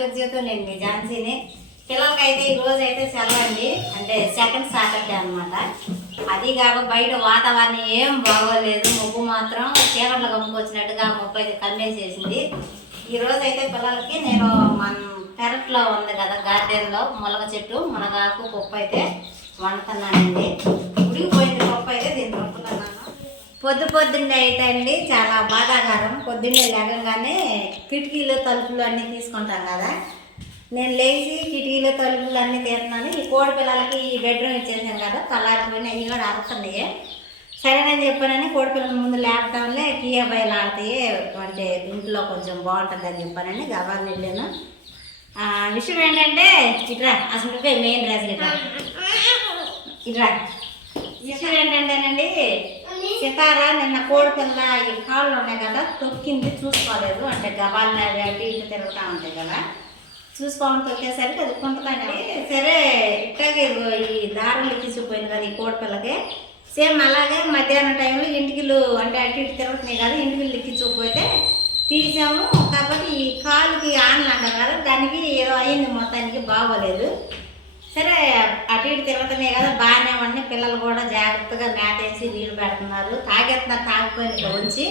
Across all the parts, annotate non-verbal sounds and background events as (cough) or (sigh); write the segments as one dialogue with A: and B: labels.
A: పల్లెటూరు జీవితం నేను మీ ఝాన్సీని. పిల్లలకైతే ఈ రోజు అయితే సెలవండి. అంటే సెకండ్ సాటర్డే అన్నమాట. అది కాక బయట వాతావరణం ఏం బాగోలేదు. ముగ్గు మాత్రం చీకట్లు కమ్ముకొచ్చినట్టుగా ముప్పై అయితే కమ్మేసేసింది. ఈ రోజు అయితే పిల్లలకి నేను మన పెరట్లో ఉంది కదా గార్డెన్లో మునగ చెట్టు మునగాకు పప్పు అయితే వండుతున్నానండి. ఉడికిపోయింది పప్పు అయితే దీన్ని పొద్దు పొద్దున్నే అయితే అండి చాలా బాధాకరం పొద్దున్నే లేగంగానే కిటికీలు తలుపులు అన్నీ తీసుకుంటాం కదా. నేను లేచి కిటికీలు తలుపులు అన్నీ తీస్తున్నాను. ఈ కోడి పిల్లలకి ఈ బెడ్రూమ్ ఇచ్చేసాం కదా తలారిపోయిన అవి కూడా అరుతున్నాయి సరేనని చెప్పానని కోడి పిల్లల ముందు లేపటంలే కియా బయలు ఆడతాయి. అంటే ఇంట్లో కొంచెం బాగుంటుందని చెప్పానని గవర్నర్ వెళ్ళాను. విషయం ఏంటంటే ఇట్రా అసలు నువ్వే మెయిన్ డ్రెస్ ఇట్రా. ఇట్రా. విషయం ఏంటంటేనండి సితారా నిన్న కోడి పిల్ల ఈ కాళ్ళు ఉన్నాయి కదా తొక్కింది చూసుకోలేదు. అంటే గబాలు అవి అటు ఇటు తిరుగుతూ ఉంటాయి కదా. చూసుకోవడం తొక్కేసరికి అది కుంటుతానే సరే ఇట్లాగే ఈ దారులు ఎక్కించిపోయింది కదా ఈ కోడి పిల్లకి సేమ్ అలాగే మధ్యాహ్నం టైంలో ఇంటికిలు అంటే అటు ఇటు తిరుగుతున్నాయి కదా ఇంటికిలు ఎక్కించకపోతే తీసాము. కాబట్టి ఈ కాలుకి ఆన్లు అంటారు కదా దానికి ఏదో అయింది మొత్తానికి బాగోలేదు. సరే అటు ఇటు తిరుగుతున్నాయి కదా బాగానే ఉన్నాయి. పిల్లలు కూడా జాగ్రత్తగా మేతేసి నీళ్ళు పెడుతున్నారు. తాగేస్తున్నారు తాగిపోయిన ఉంచి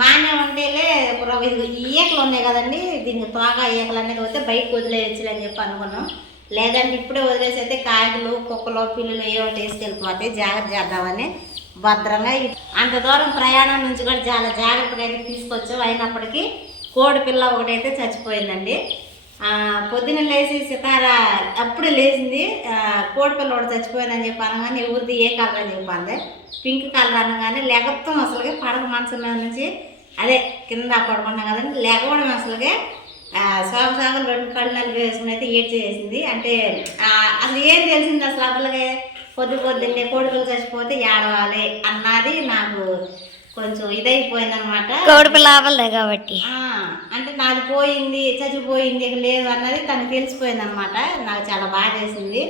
A: బాగానే ఉండేలే. ఇప్పుడు ఈ ఈకలు ఉన్నాయి కదండి. దీనికి తోగా ఈకలు అనేది పోతే బయటకు వదిలేయచ్చు అని చెప్పి అనుకున్నాం. లేదంటే ఇప్పుడే వదిలేసి అయితే కాగిలు కుక్కలు పిల్లలు ఏ ఒకటి వేసుకెళ్ళిపోతే జాగ్రత్త చేద్దామని భద్రంగా అంత దూరం ప్రయాణం నుంచి కూడా చాలా జాగ్రత్తగా అయితే తీసుకొచ్చాం. అయినప్పటికీ కోడి పిల్ల ఒకటైతే చచ్చిపోయిందండి. పొద్దున లేచి సితార అప్పుడు లేచింది. ఆ, కోడి పిల్ల ఒకటి చచ్చిపోయిందని చెప్పి అనగానే ఎవరిది ఏ కలర్ అని చెప్పాలి పింక్ కలర్ అనగానే లేకపోతే అసలుగా పడక మనసు నుంచి. అదే కింద పడుకున్నాం కదండి లెగవడం అసలుగా సోగ సాగులు రెండు కళ్ళు నలిపి వేసుకుని అయితే ఏడ్ చేసింది అంటే అసలు ఏం తెలిసింది అసలు అసలుగా పొద్దు పొద్దున్నే కోడిపల్లి చచ్చిపోతే ఏడవాలి అన్నది నాకు కొంచెం ఇదైపోయిందనమాట
B: కోడి పిల్ల ఆవలే కాబట్టి
A: అంటే నాది పోయింది చచ్చిపోయింది ఇక లేదు అన్నది తనకు తెలిసిపోయింది అనమాట నాకు చాలా బాగా చేసింది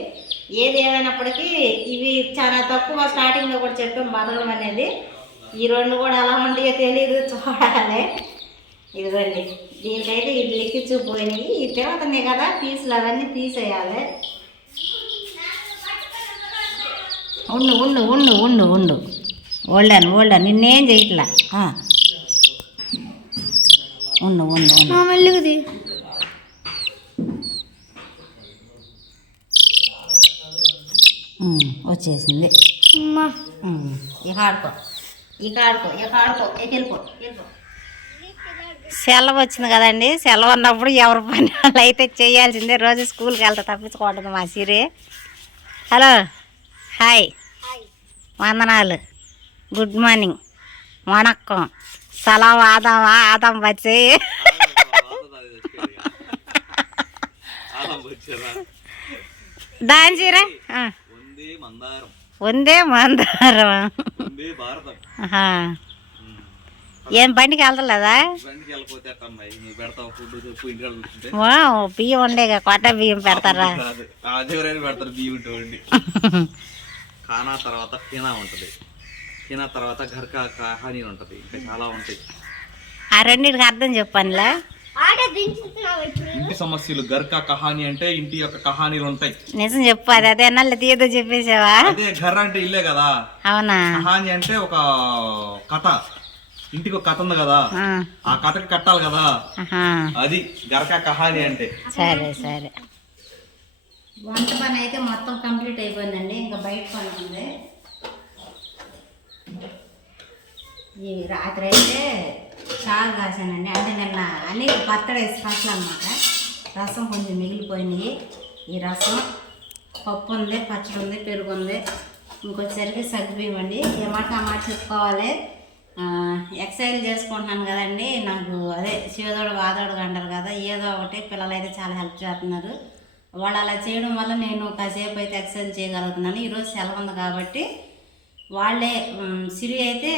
A: ఏది ఏమైనప్పటికీ ఇవి చాలా తక్కువ స్టార్టింగ్లో కూడా చెప్పాం బతకడం అనేది. ఈ రెండు కూడా ఎలా ఉంటాయో తెలియదు చూడాలి. ఇదిగోండి దీనికైతే ఇది లిక్కించుకుపోయినాయి ఈ తిరుగుతున్నాయి కదా పీసులు అవన్నీ తీసేయాలి. ఉండు ఉండు ఉండు ఉండు ఉండు. ఓల్డన్ ఓల్డన్ నిన్నేం చేయట్లా. ఉండు ఉండు ఉండు.
B: మెల్లుగుది
A: వచ్చేసింది. ఇక ఆడుకో ఇక ఆడుకో ఇక ఆడుకో ఇక వెళ్ళిపో వెళ్ళిపో. సెలవు వచ్చింది కదండి. సెలవు ఉన్నప్పుడు ఎవరి పని వాళ్ళు అయితే చేయాల్సిందే. రోజు స్కూల్కి వెళ్తా తప్పించుకోవట్లేదు మా సిరి. హలో. హాయ్. వందనాలు. Good morning. ఆదామా ఆదాం వచ్చి దాని చీర? ఆ.
C: ఉంది మందారం.
A: ఏం బండికి వెళ్తలేదా? బియ్యం ఉండేగా కొట్ట బియ్యం పెడతారా?
C: బియ్యం (laughs) ఖానా తర్వాత హీనా ఉంటుంది. హీనా తర్వాత ఘర్కా కహానీ ఉంటుంది. ఇంకా చాలా ఉంటాయి.
A: ఆ రెండింటికి అర్థం చెప్పనులే
C: ఇంటి సమస్యలు గర్కా కహానీ అంటే ఇంటి యొక్క కహానీలు ఉంటాయి.
A: నిజం చెప్పు అది అదే నల్ల తీయదో చెప్పేసావా?
C: అదే ఘర్ అంటే ఇల్లే కదా.
A: అవునా?
C: కహానీ అంటే ఒక కథ. ఇంటికి ఒక కథ ఉంది కదా.
A: ఆ,
C: కథకి కట్టాలి కదా. అది గరకా కహానీ అంటే.
A: సరే సరే. వంట పని అయితే మొత్తం కంప్లీట్ అయిపోయిందండి. ఇంకా బయట పని ఉంది. ఈ రాత్రి అయితే చారు కాసానండి అంటే నిన్న అన్ని బర్త్డే స్పెషల్ అనమాట రసం కొంచెం మిగిలిపోయినాయి. ఈ రసం పప్పు ఉంది పచ్చడి ఉంది పెరుగు ఉంది. ఇంకొచ్చేసరికి సగ్గుబియ్యం అండి ఏమాట మాట చెప్పుకోవాలి. ఎక్సర్సైజ్ చేసుకుంటున్నాను కదండి. నాకు అదే శివదోడు వాదోడు అంటారు కదా. ఏదో ఒకటి పిల్లలు అయితే చాలా హెల్ప్ చేస్తున్నారు. వాళ్ళు అలా చేయడం వల్ల నేను కాసేపు అయితే ఎక్సర్సైజ్ చేయగలుగుతున్నాను. ఈరోజు సెలవు ఉంది కాబట్టి వాళ్ళే సిరి అయితే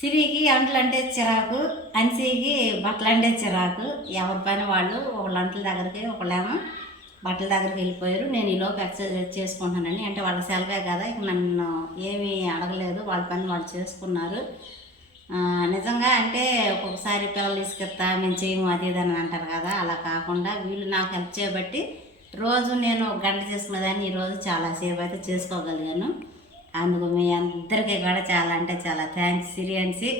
A: సిరికి అంటలు అంటే చిరాకు అన్సీకి బట్టలు అంటే చిరాకు. ఎవరి పైన వాళ్ళు ఒకళ్ళు అంటల దగ్గరికి ఒకళ్ళేమో బట్టల దగ్గరికి వెళ్ళిపోయారు. నేను ఈలోపు ఎక్సర్సైజ్ చేసుకుంటున్నానని. అంటే వాళ్ళ సెలవే కదా ఇక నన్ను ఏమీ అడగలేదు. వాళ్ళ పని వాళ్ళు చేసుకున్నారు. నిజంగా అంటే ఒక్కొక్కసారి పిల్లలు తీసుకెళ్తా మేము చేయము అది ఇది అని అంటారు కదా. అలా కాకుండా వీళ్ళు నాకు హెల్ప్ చేయబట్టి రోజు నేను ఒక గంట చేసుకునేదాన్ని. ఈరోజు చాలాసేపు అయితే చేసుకోగలిగాను. అందుకు మీ అందరికీ కూడా చాలా అంటే చాలా థ్యాంక్స్ సిరియన్సి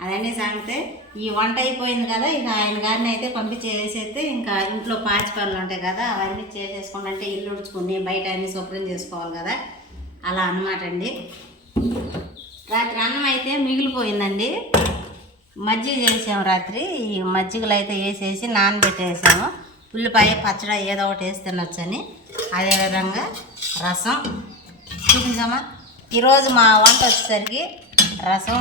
A: అదన్నీ సంగతే ఈ వంట అయిపోయింది కదా ఇక ఆయన గారిని అయితే పంపించేసైతే ఇంకా ఇంట్లో పాచి పనులు ఉంటాయి కదా అవన్నీ చేసేసుకోండి అంటే ఇల్లు ఉడుచుకుని బయట అన్ని శుభ్రం చేసుకోవాలి కదా. అలా అన్నమాట అండి. రాత్రి అన్నం అయితే మిగిలిపోయిందండి. మజ్జిగ చేసాము రాత్రి. ఈ మజ్జిగలు అయితే వేసేసి నానబెట్టేసాము. ఉల్లిపాయ పచ్చడి ఏదో ఒకటి వేసి తినొచ్చని. అదేవిధంగా రసం. చూపించామా ఈరోజు మా వంట వచ్చేసరికి రసం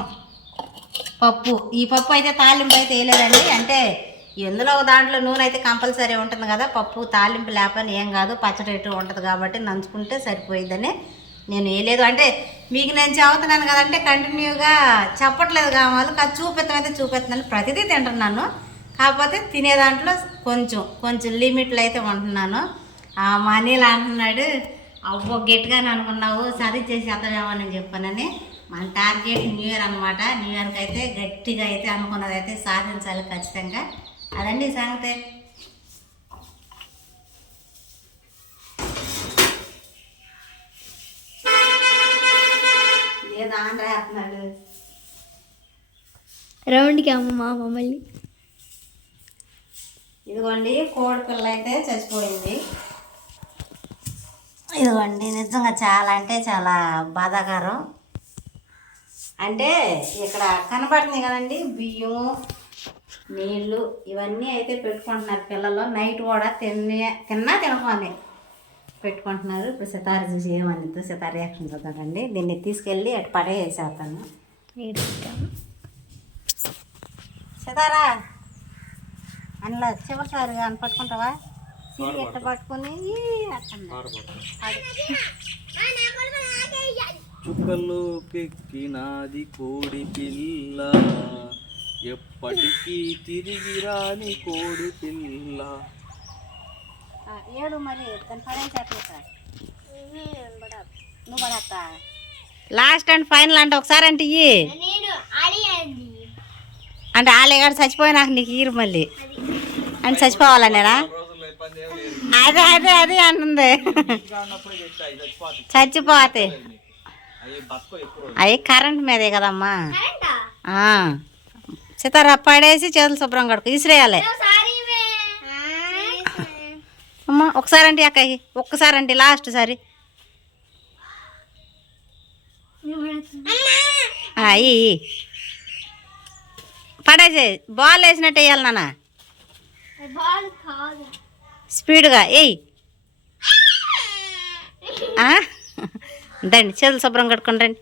A: పప్పు. ఈ పప్పు అయితే తాలింపు అయితే వేయలేదండి. అంటే ఎందులో ఒక దాంట్లో నూనె అయితే కంపల్సరీ ఉంటుంది కదా? పప్పు తాలింపు లేకపోయినా ఏం కాదు. పచ్చడి ఇటు ఉంటుంది కాబట్టి నంచుకుంటే సరిపోయిద్దని నేను వేయలేదు. అంటే మీకు నేను చదువుతున్నాను కదంటే కంటిన్యూగా చెప్పట్లేదు కావాలి. కాదు చూపెత్తమైతే చూపెత్తున్నాను. ప్రతిదీ తింటున్నాను. కాకపోతే తినే దాంట్లో కొంచెం కొంచెం లిమిట్లు అయితే ఉంటున్నాను. ఆ మనీలు అంటున్నాడు. అవ్వో గట్టిగానే అనుకున్నావు సరి చేసి అతనేమో అని చెప్పానని. మన టార్గెట్ న్యూ ఇయర్ అనమాట న్యూ ఇయర్కి అయితే గట్టిగా అయితే అనుకున్నది అయితే సాధించాలి ఖచ్చితంగా. అదండి సంగతి. ఏదో ఆన్ రాస్తున్నాడు
B: రౌండ్కి అమ్మ మా మమ్మల్ని
A: ఇదిగోండి కోడి పిల్ల అయితే చచ్చిపోయింది. ఇదిగోండి నిజంగా చాలా అంటే చాలా బాధాకరం. అంటే ఇక్కడ కనపడుతుంది కదండి బియ్యం నీళ్ళు ఇవన్నీ అయితే పెట్టుకుంటున్నారు పిల్లలు. నైట్ కూడా తినే తిన్నా తినకొని పెట్టుకుంటున్నారు. ఇప్పుడు సితార చూసి ఏమనిద్దు సితార రియాక్షన్ చూద్దామండి. దీన్ని తీసుకెళ్ళి అటు పడేసేస్తాను. సితారా అందులో చివరిసారిగా అని పట్టుకుంటావా ఎట్ట పట్టుకుని.
C: చుక్కలు పెక్కినాది కోడి పిల్ల. ఎప్పటికీ తిరిగి రాని కోడి పిల్ల.
A: ఆ, ఏడు మరి నువ్వు లాస్ట్ అండ్ ఫైనల్ అంటే ఒకసారి అంటే ఇయ్యి.
B: నేను
A: అంటే ఆలేగాడు చచ్చిపోయినాక నీకు ఈరు మళ్ళీ.
C: ఇబ్బంది ఏం లేదు
A: అదే అదే అదే అంటుంది చచ్చిపోతే.
C: అవి
A: కరెంట్ మీదే కదమ్మా. ఆ. సితారా పడేసి చేతులు శుభ్రం కడుకు ఇసిరేయాలి. అమ్మా ఒకసారి అంటే అక్కకి ఒక్కసారి అంటే లాస్ట్ సారి. అయ్యి పడేసే బాల్ వేసినట్టు వేయాలి నాన్న.
B: కాదు.
A: స్పీడ్గా. ఏయ్. దండి చేతులు శుభ్రం కట్టుకుని రండి.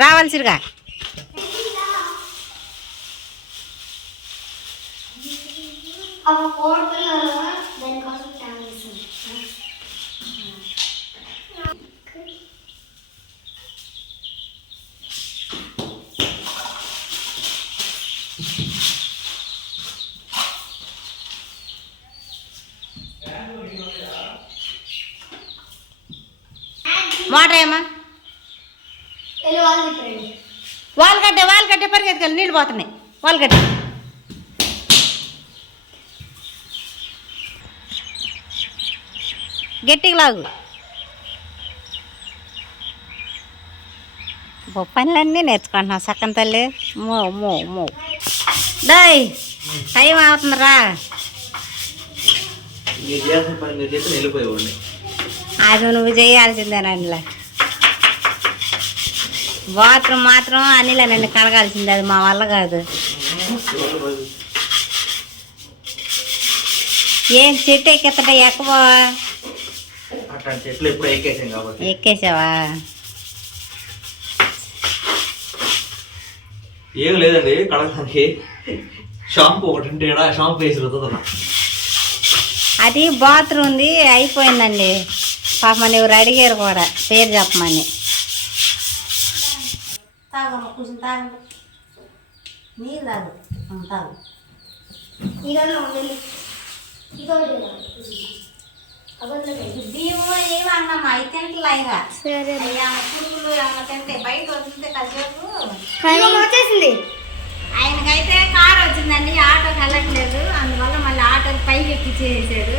A: రావాల్సిరుగా.
B: ఒక కోడి పిల్లలు దానికోసం టైం ఇస్తుంది
A: మోటర్ ఏమా
B: వెళ్ళి వాళ్ళు తిప్పండి
A: వాళ్ళు కట్టే వాళ్ళు కట్టే పరిగెత్తుకెళ్ళి నీళ్ళు పోతున్నాయి. వాళ్ళు కట్టే. గట్టిగా లాగు. పనులన్నీ నేర్చుకుంటున్నావు సక్కన తల్లి. మో మో మో. డై టైం అవుతుందిరా అది నువ్వు చేయాల్సిందేనండిలే. బాత్రూమ్ మాత్రం అనిలేనండి కడగాల్సిందే అది మా వల్ల కాదు. ఏం చెట్టు ఎక్కెత్తట ఎక్కువ? ఎక్కేసావా?
C: ఏం లేదండి కడగడానికి. షాంపూ ఒకటి ఉంటే షాంపూ వేసి రుద్దుతున్నా
A: అది బాత్రూమ్ది అయిపోయిందండి. పాప ఎవరు అడిగారు కూడా పేరు చెప్పమని. తాగమ్మ కూర్చొని తాగండి నీళ్ళు తాగు తాగు.
B: సరే.
A: పురుగులు ఏమన్నా తింటే బయట వదిలితే కాసేపు
B: వచ్చేసింది.
A: ఆయనకైతే కారు వచ్చిందండి ఆటోకి వెళ్ళట్లేదు అందువల్ల మళ్ళీ ఆటోకి పైకి ఎక్కిచ్చేసాడు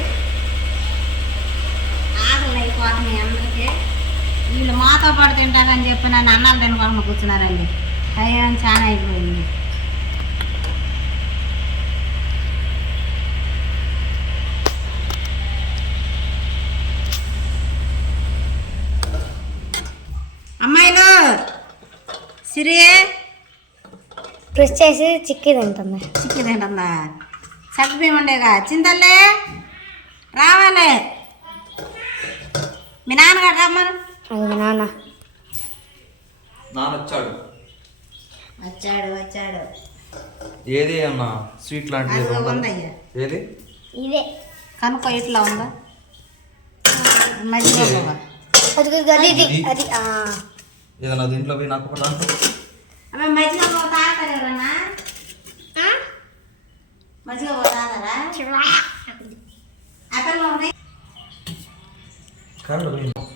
A: ఆకలి అయిపోతున్నాయి అందరికీ వీళ్ళు మాతో పాటు తింటారని చెప్పి నన్ను అన్నాలు తినకుండా కూర్చున్నారండి. టైం చాలా అయిపోయింది. అమ్మాయిలు సిరియే
B: ప్రెస్ చేసి చిక్కి తింటుంది.
A: చిక్కి తింటుందా? సగ్గుబియ్యం ఉండేగా చింతల్లే రావాలి. మీ నాన్నగారు రమ్మను.
B: అది నాన్న.
C: నాన్న వచ్చాడు
A: వచ్చాడు. వచ్చాడు
C: ఏది అన్న? స్వీట్ లాంటిది ఏదో
B: ఇదే.
A: కనుక్కో ఇట్లా ఉందా? మధ్యలో
B: అది అది ఇది అది ఆ.
C: ఏదన్నా దీంట్లో పోయి నాకు
A: అమ్మ మధ్యలో ఎవరన్నా? మధ్యలో తాగారా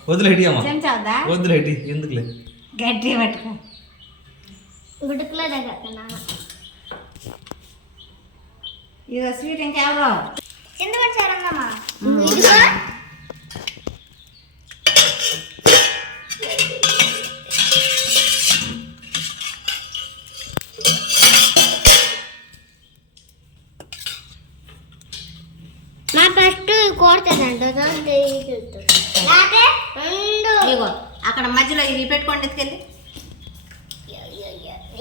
C: వదిలేటి అమ్మా. వదిలేటి ఎందుకులే?
A: గట్టి పట్టుకో ఇదో స్వీట్ ఇంకెవరో?
B: చింతపండు సారమ్మా నా ఫస్ట్ కోరుతుందంట
A: ఇగో అక్కడ మధ్యలో ఇది పెట్టుకోండి ఎత్తుకెళ్ళి.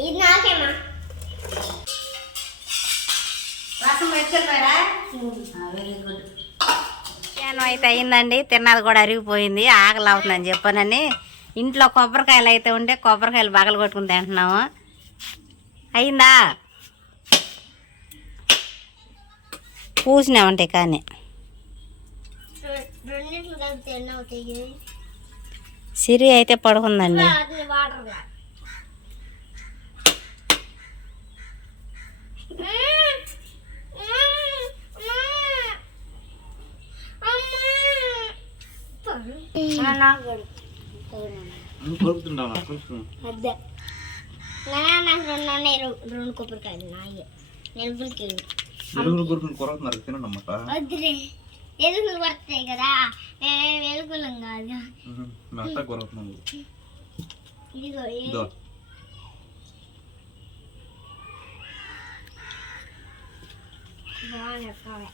B: ఇది నాకేమా?
A: రసం పెట్టుకెళ్ళిపోయారా వెరీ గుడ్. నేను అయితే అయిందండి తిన్నది కూడా అరిగిపోయింది. ఆకలి అవుతుందని చెప్పానని. ఇంట్లో కొబ్బరికాయలు అయితే ఉంటే కొబ్బరికాయలు బగలు కొట్టుకుని తింటున్నాము. అయిందా పూసినామంటే కానీ. సిరి అయితే పడుకుందండి.
B: అది వాటర్
C: కొరుకుతుంటావు
B: అదే. నాకు రెండు ఉన్నాయి రె- రెండు కొబ్బరికాయలు నాయే. ఎలుగులకి
C: ఎలుగులు కొరుకుని కొరుకుతున్నారు తినమాట
B: వద్దురే ఎలుగులు పడతాయి కదా. ఎలుగులం కాదు.
C: మెత్త
B: ఇదిగో కాయ.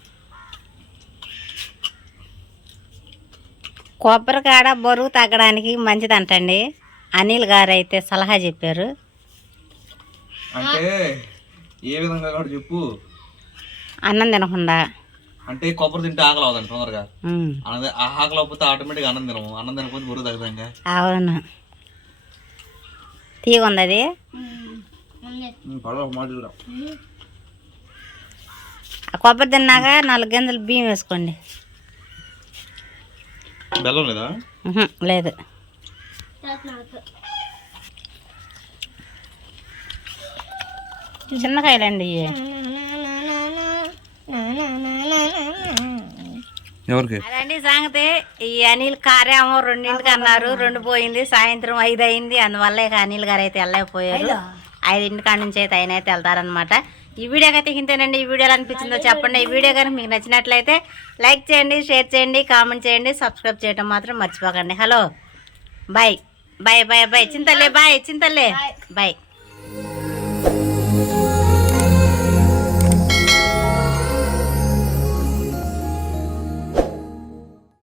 A: కొబ్బరికాడ బరువు తగ్గడానికి మంచిదంటండి. అనిల్ గారు అయితే సలహా చెప్పారు.
C: అంటే ఏ విధంగా చెప్పు.
A: అన్నం తినకుండా
C: అంటే కొబ్బరి తింటే ఆకలి అవదండి తొందరగా. అన్నది ఆ ఆకలి అవ్వకపోతే ఆటోమేటిక్గా అన్నం తినము. అన్నం తినకపోతే బరువు తగ్గుతాంగా.
A: అవును. తీగ ఉంది అది? కొబ్బరి తిన్నాక నాలుగు గింజలు బియ్యం వేసుకోండి.
C: బెల్లం లేదా?
A: లేదు. చిన్నకాయలండి ఇవి.
C: ఎవరికి?
A: అదండి సంగతి. ఈ అనిల్ కారేమో రెండింటికి అన్నారు రెండు పోయింది సాయంత్రం ఐదు అయింది. అందువల్ల ఇక అనిల్ గారు అయితే వెళ్ళలేకపోయారు. ఐదింటి కాడ నుంచి అయితే ఆయన అయితే వెళ్తారనమాట ఈ వీడియోకి అయితే ఇంతేనండి ఈ వీడియోలో అనిపించిందో చెప్పండి. ఈ వీడియో కనుక మీకు నచ్చినట్లయితే లైక్ చేయండి షేర్ చేయండి కామెంట్ చేయండి సబ్స్క్రైబ్ చేయడం మాత్రం మర్చిపోకండి. Hello. Bye. Bye bye bye. చింతలే bye చింతలే బాయ్.